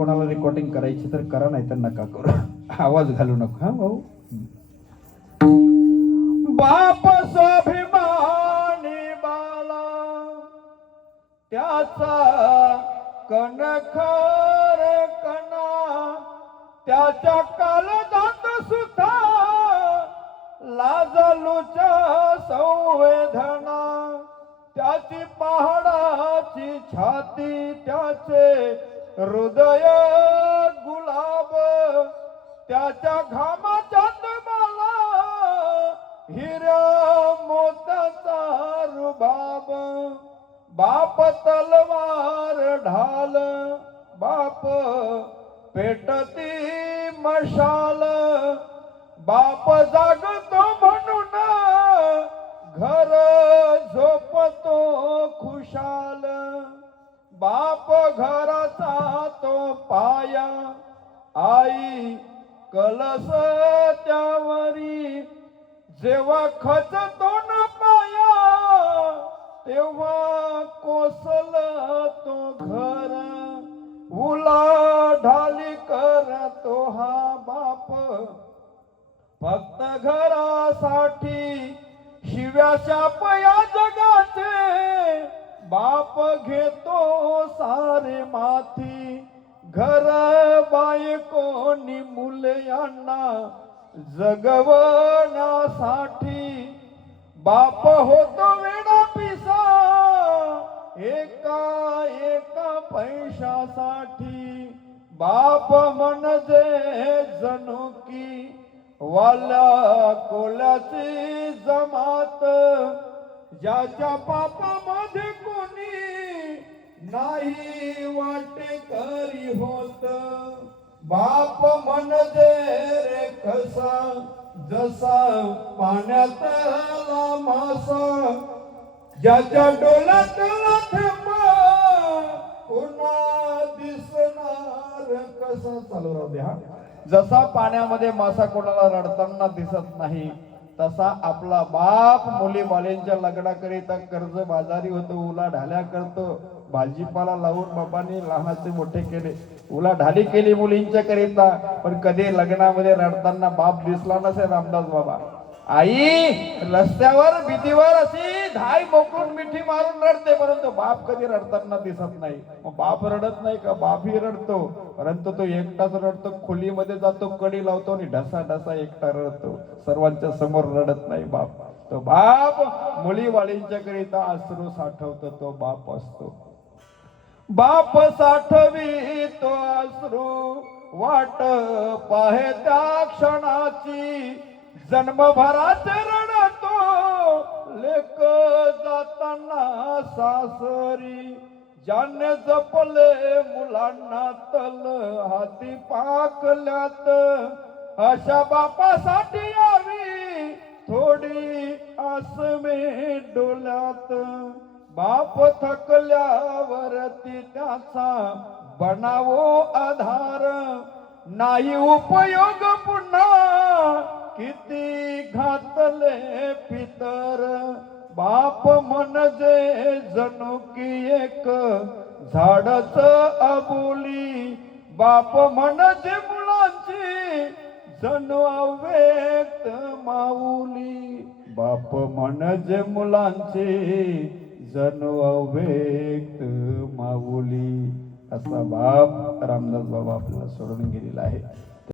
कोणाला रेकॉर्डिंग करायची तर करा, नाही तर नका करू. आवाज घालू नका हा भाऊ. बाप स्वाभिमानी बाला त्याचा कणखर कणा, त्याच्या कालदात सुद्धा लाजलूच्या संवेदना, त्याची पहाडाची छाती, त्याचे हृदय गुलाब, त्याच्या घामाच्यात मला हिऱ्या मोत्याचा रुबाब. बाप तलवार ढाल, बाप पेटती मशाल, बाप जागतो म्हणून घर झोपतो खुशाल. बाप घराचा तो पाया, आई कलस त्यावरी, जेव्हा खचतो न पाया तेव्हा कोसल तो घर. उलाढाली करतो हा बाप फक्त घरासाठी, शिव्या शाप या जगाचे बाप घेतो सारे माथी. घर बायकोनी मुले यांना जगवण्यासाठी, बाप होतो वेडा पिसा एका एका पैशासाठी. बाप म्हणजे जणू की वाल्या कोल्याची जमात, ज्याच्या पापामध्ये कोणी नाही वाटेकरी होत. बाप म्हणजे रे कसा, जसा पाण्यातला मासा, ज्याच्या डोळ्यातला थेंब पुन्हा दिसणार कसा. चालू राहू द्या. जसा पाण्यामध्ये मासा कोणाला रडताना दिसत नाही, तसा आपला बाप मुली बालेंच्या लग्नाकरिता कर्ज बाजारी होतो, उलाढाल्या करतो. भाजीपाला लावून बाबांनी लहानाचे मोठे केले, उलाढाली केली मुलींच्या करिता, पण कधी लग्नामध्ये रडताना बाप दिसला नसेल रामदास बाबा. आई रस्त्यावर भीतीवर अशी धाय मोकळून मिठी मारून रडते, परंतु बाप कधी रडताना दिसत नाही. मग बाप रडत नाही का? बापही रडतो, परंतु तो एकटाच रडतो. खोलीमध्ये जातो, कडी लावतो आणि ढसा ढसा एकटा रडतो, सर्वांच्या समोर रडत नाही बाप. तो बाप मुलीवाळींच्या करिता अश्रू साठवतो, तो बाप असतो. बाप साठवी तो अश्रू, वाट पाहे त्या क्षणाची, जन्मभराचे रडतो लेक जाताना सासरी. ज्याने जपले मुलांना तल हाती पाकल्यात, अशा बापासाठी यावी थोडी आसमे डोल्यात. बाप थकल्यावरती त्याचा बनावो आधार, नाही उपयोग पुन्हा किती घातले पितर. बाप म्हणजे जणू की एक झाडच अबोली, बाप म्हणजे मुलांची जणू अव्यक्त माऊली. बाप म्हणजे मुलांची जणू अव्यक्त माऊली. असा बाप रामदास बाबा आपल्याला सोडून गेलेला आहे.